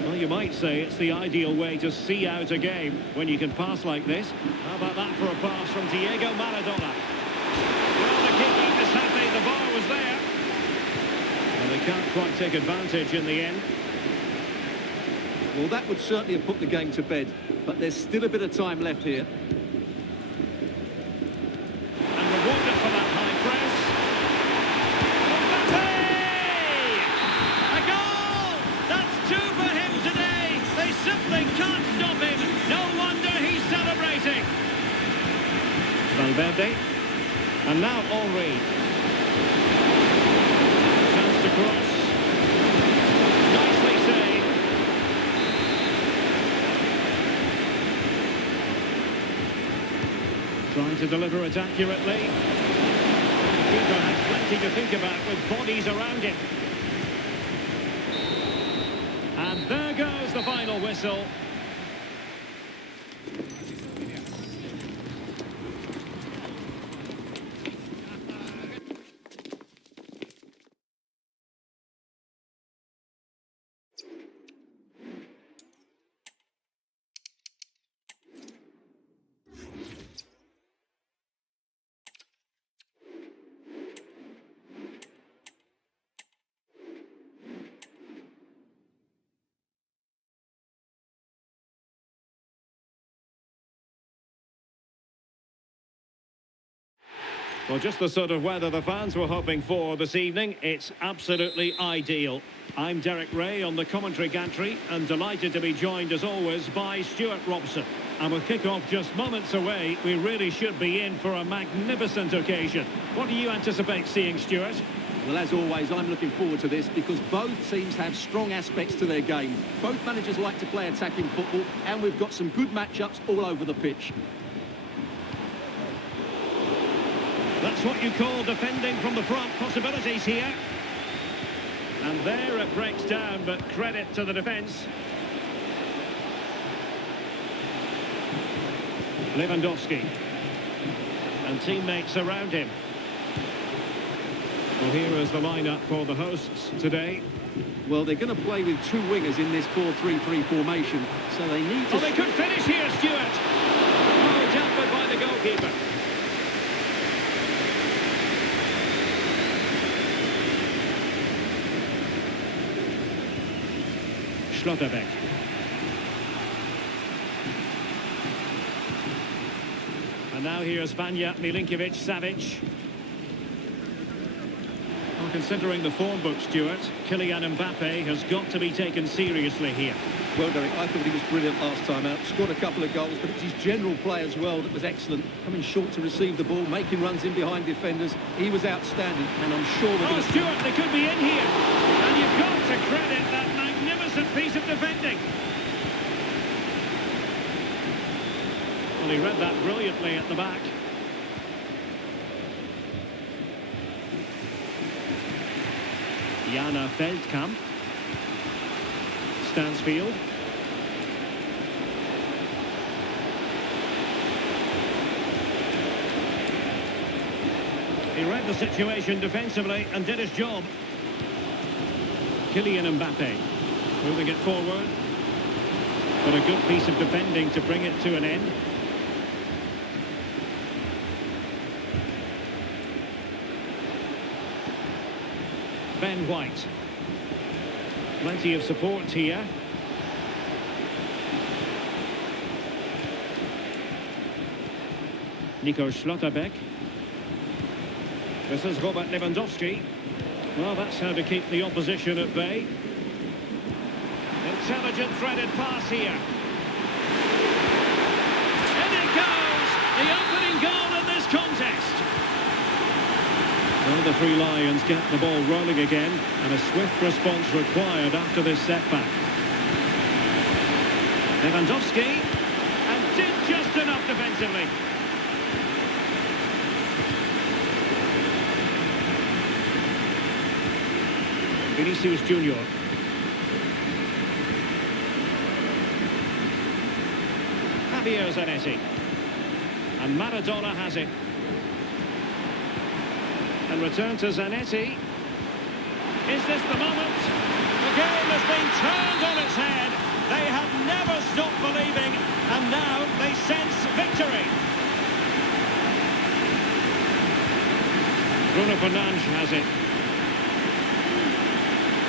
Well, you might say it's the ideal way to see out a game when you can pass like this. How about that for a pass from Diego Maradona? Well, the keeper is happy the bar was there. And they can't quite take advantage in the end. Well, that would certainly have put the game to bed, but there's still a bit of time left here. And rewarded for that high press. Simply can't stop him. No wonder he's celebrating. Valverde. And now Henry. Chance to cross. Nicely saved. Trying to deliver it accurately. The keeper had plenty to think about with bodies around him. And there goes the final whistle. Well, just the sort of weather the fans were hoping for this evening. It's absolutely ideal. I'm Derek Ray on the commentary gantry and delighted to be joined as always by Stuart Robson. And with kick-off just moments away, we really should be in for a magnificent occasion. What do you anticipate seeing, Stuart? Well, as always, I'm looking forward to this because both teams have strong aspects to their game. Both managers like to play attacking football, and we've got some good matchups all over the pitch. That's what you call defending from the front. Possibilities here. And there it breaks down, but credit to the defence. Lewandowski. And teammates around him. Well, here is the lineup for the hosts today. Well, they're going to play with two wingers in this 4-3-3 formation, so they need to... Oh, they could finish here, Stuart. Oh, dealt with by the goalkeeper. Schlotterbeck. And now here's Vanja Milinkovic-Savic. Well, considering the form book, Stuart, Kylian Mbappe has got to be taken seriously here. Well, Derek, I thought he was brilliant last time out. Scored a couple of goals, but it's his general play as well that was excellent. Coming short to receive the ball, making runs in behind defenders. He was outstanding, and I'm sure we're going to... Stuart, they could be in here. And you've got to credit that magnificent piece of defending. Well, he read that brilliantly at the back. Jana Feldkamp. Stansfield. He read the situation defensively and did his job. Kylian Mbappe moving it forward. But a good piece of defending to bring it to an end. Ben White. Plenty of support here. Nico Schlotterbeck. This is Robert Lewandowski. Well, that's how to keep the opposition at bay. Intelligent threaded pass here. And it goes! The opening goal in this contest. Well, the Three Lions get the ball rolling again, and a swift response required after this setback. Lewandowski, and did just enough defensively. Vinicius Junior. Javier Zanetti. And Maradona has it. And return to Zanetti. Is this the moment? The game has been turned on its head. They have never stopped believing, and now they sense victory. Bruno Fernandes has it.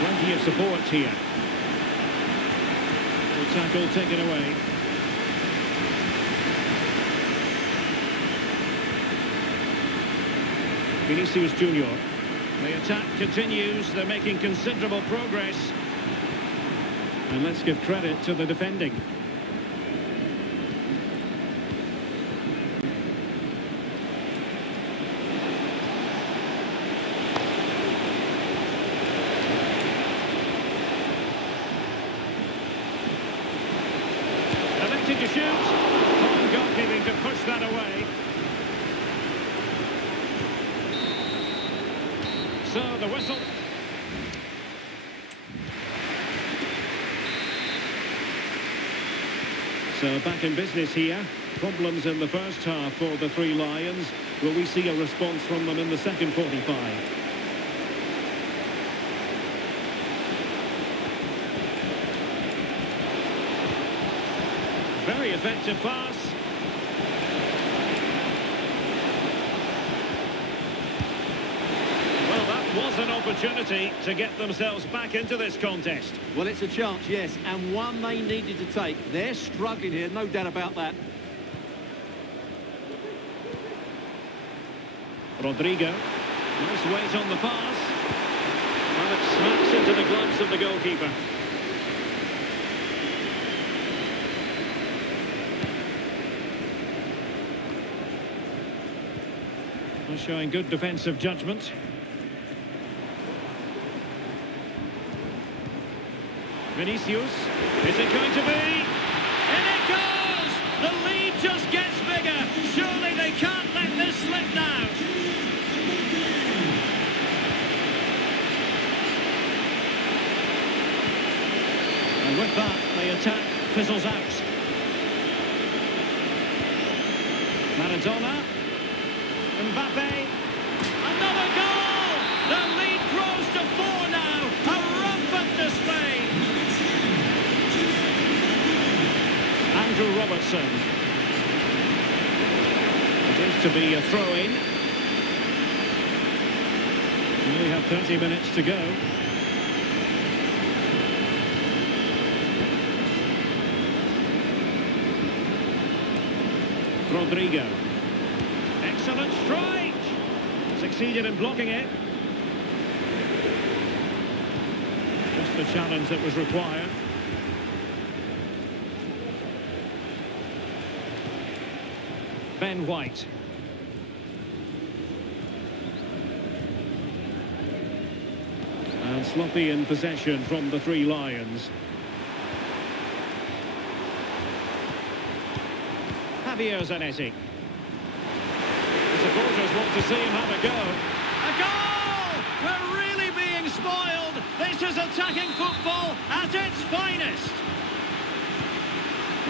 Plenty of support here. The tackle taken away. Vinicius Junior. The attack continues. They're making considerable progress. And let's give credit to the defending. Elected to shoot. Fine goalkeeping to push that away. So the whistle. So back in business here. Problems in the first half for the Three Lions. Will we see a response from them in the second 45? Very effective pass. Was an opportunity to get themselves back into this contest. Well, it's a chance, yes, and one they needed to take. They're struggling here, no doubt about that. Rodrigo. Nice weight on the pass. And it smacks into the gloves of the goalkeeper. Showing good defensive judgment. Vinicius. Is it going to be? In it goes! The lead just gets bigger. Surely they can't let this slip now. And with that, the attack fizzles out. Maradona. Mbappe, another goal! The lead grows to 4 now. A rampant display. Andrew Robertson. It is to be a throw-in. We only have 30 minutes to go. Rodrigo. Excellent strike! Succeeded in blocking it. Just the challenge that was required. Ben White. And sloppy in possession from the Three Lions. Javier Zanetti. Supporters want to see him have a go. A goal! We're really being spoiled. This is attacking football at its finest.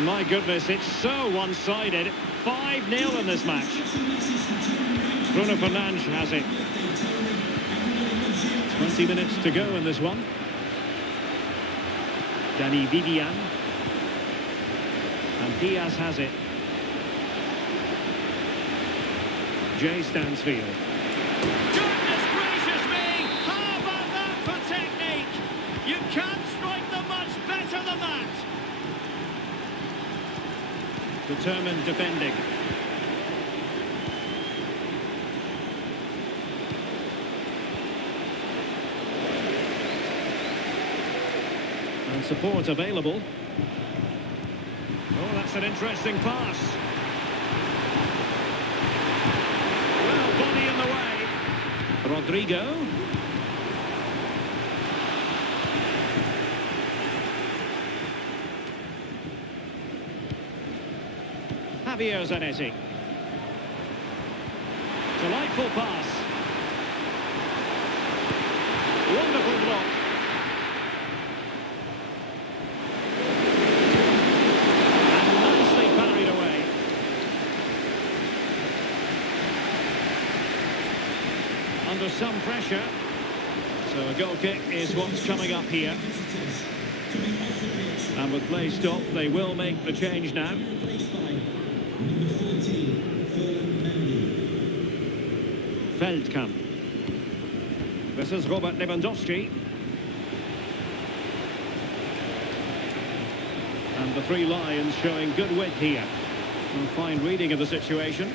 My goodness, it's so one-sided. 5-0 in this match. Bruno Fernandes has it. 20 minutes to go in this one. Danny Vivian. And Diaz has it. Jay Stansfield. Goodness gracious me! How about that for technique? You can't strike them much better than that. Determined defending. And support available. Oh, that's an interesting pass. Body in the way. Rodrigo. Javier Zanetti. Delightful pass. Wonderful block. And nicely parried away. Under some pressure. So a goal kick is what's coming up here. And with play stopped, they will make the change now. Feldkamp. This is Robert Lewandowski. And the Three Lions showing good width here. A fine reading of the situation.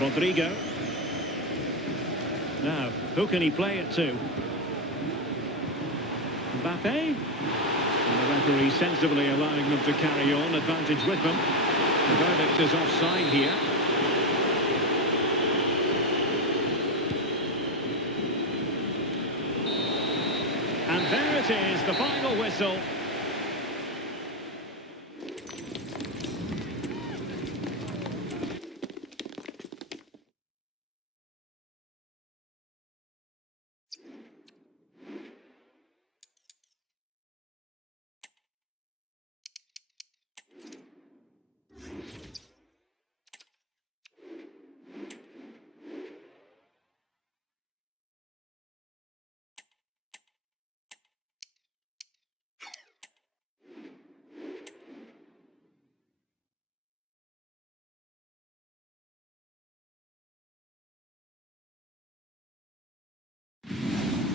Rodrigo. Now, who can he play it to? Mbappe. And the referee sensibly allowing them to carry on, advantage with them. The verdict is offside here. And there it is, the final whistle.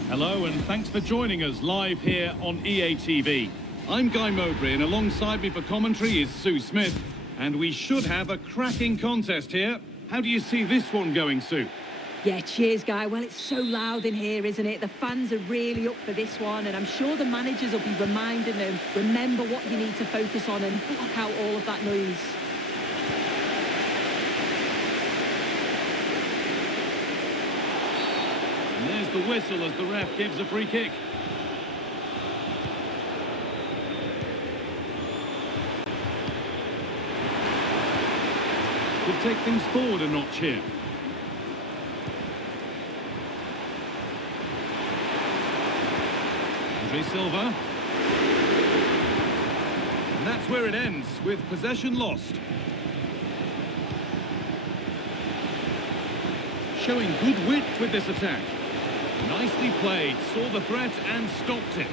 Hello and thanks for joining us live here on EA TV. I'm Guy Mowbray and alongside me for commentary is Sue Smith. And we should have a cracking contest here. How do you see this one going, Sue? Yeah, cheers, Guy. Well, it's so loud in here, isn't it? The fans are really up for this one, and I'm sure the managers will be reminding them, remember what you need to focus on and block out all of that noise. And there's the whistle as the ref gives a free kick. Could take things forward a notch here. Andre Silva. And that's where it ends, with possession lost. Showing good wit with this attack. Nicely played, saw the threat and stopped it.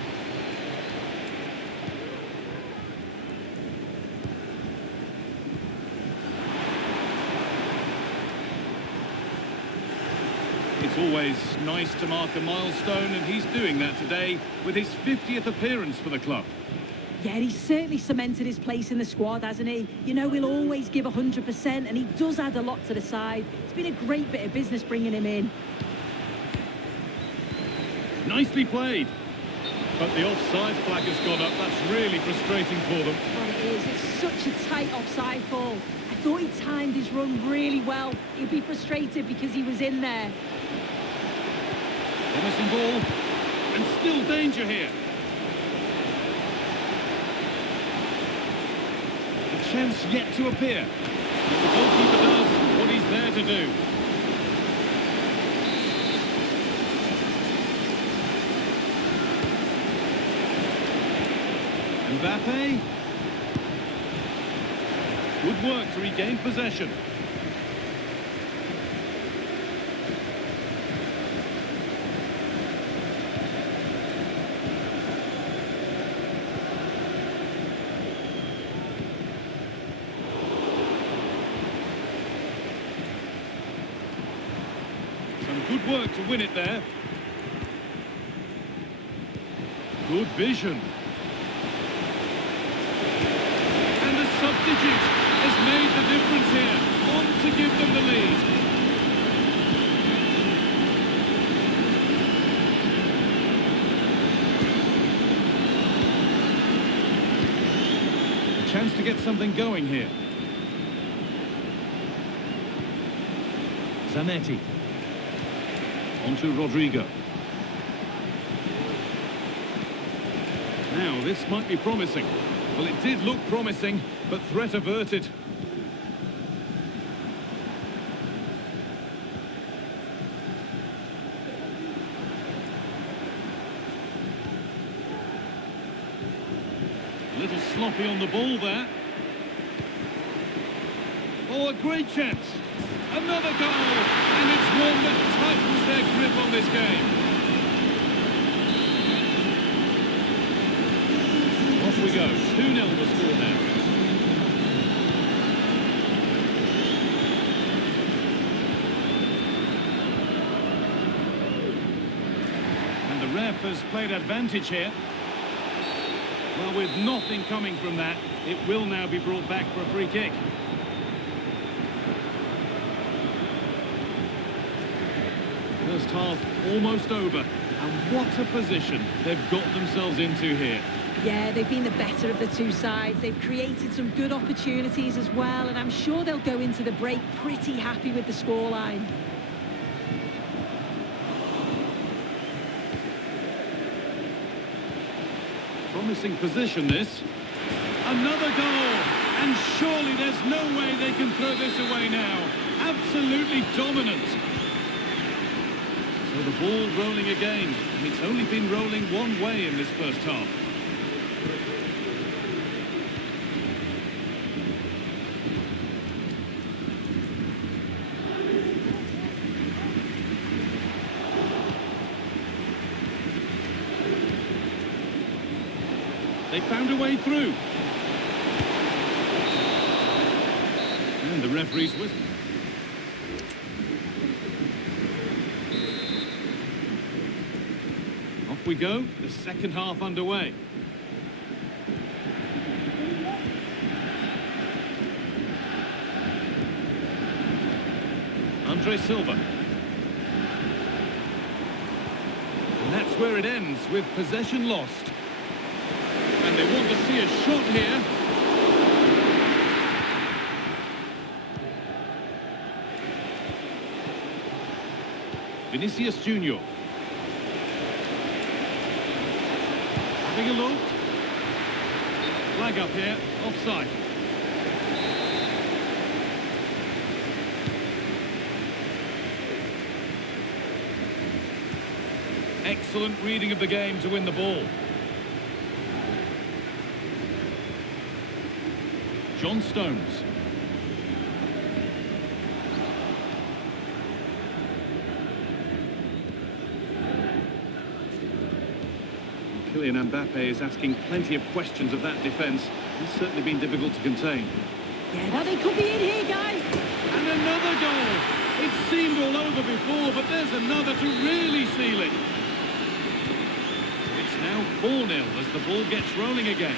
It's always nice to mark a milestone, and he's doing that today with his 50th appearance for the club. Yeah, he's certainly cemented his place in the squad, hasn't he? You know, he'll always give 100%, and he does add a lot to the side. It's been a great bit of business bringing him in. Nicely played. But the offside flag has gone up. That's really frustrating for them. Well, it is. It's such a tight offside call. I thought he timed his run really well. He'd be frustrated because he was in there. Promising ball. And still danger here. A chance yet to appear. But the goalkeeper does what he's there to do. Mbappe. Good work to regain possession. Some good work to win it there. Good vision. Substitute has made the difference here, on to give them the lead. A chance to get something going here. Zanetti. On to Rodrigo. Now, this might be promising. Well, it did look promising, but threat averted. A little sloppy on the ball there. Oh, a great chance. Another goal, and it's one that tightens their grip on this game. Off we go, 2-0 the score now. And the ref has played advantage here. Well, with nothing coming from that, it will now be brought back for a free kick. First half almost over. And what a position they've got themselves into here. Yeah, they've been the better of the two sides. They've created some good opportunities as well, and I'm sure they'll go into the break pretty happy with the scoreline. Promising position, this. Another goal! And surely there's no way they can throw this away now. Absolutely dominant. So the ball rolling again, and it's only been rolling one way in this first half. They found a way through. And the referee's whistle. Off we go, the second half underway. Andre Silva. And that's where it ends, with possession lost. And they want to see a shot here. Vinicius Junior. Having a look. Flag up here, offside. Excellent reading of the game to win the ball. John Stones. Kylian Mbappe is asking plenty of questions of that defence. He's certainly been difficult to contain. Yeah, now they could be in here, guys. And another goal! It seemed all over before, but there's another to really seal it. It's now 4-0 as the ball gets rolling again.